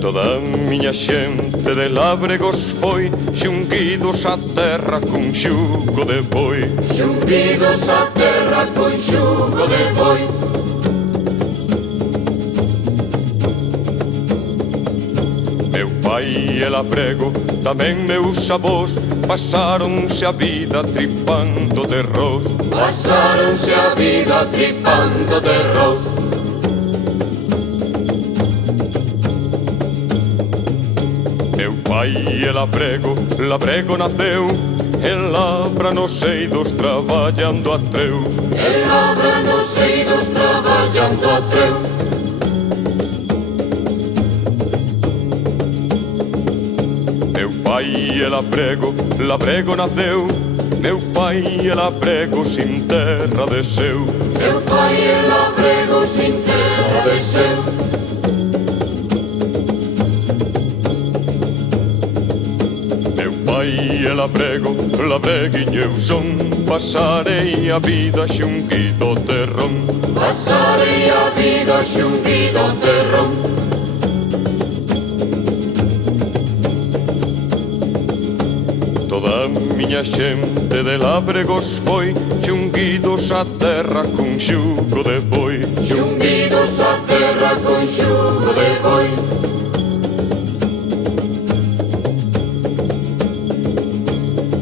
Toda a miña xente de lábregos foi xunguidos á terra cun xugo de boi. Xunguidos á terra con xugo de boi. Meu pai e labrego, tamén meus avós, pasáronse a vida tripando de ros. Pasáronse a vida tripando de ros. Meu pai e labrego, labrego naceu en labra nos eidos traballando a treu. En labra nos eidos traballando a treu. Meu pai e labrego, labrego naceu. Meu pai e labrego sin terra desceu. Meu pai e labrego sin terra desceu. Meu pai e labrego, labreguinho eu son. Pasarei a vida xunguido terrón. Pasarei a vida xunguido terrón. Toda a miña xente de lábregos foi xunguidos á terra cun xugo de boi. Xunguidos á terra con xugo de boi.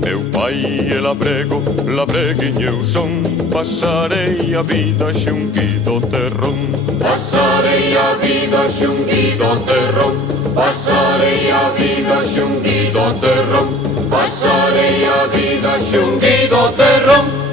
Meu pai e labrego, labreguinho eu son. Pasarei a vida xunguido terrón. Pasarei a vida xunguido terrón. Pasarei a vida xunguido terrón. Pasarei a vida xunguido terrón.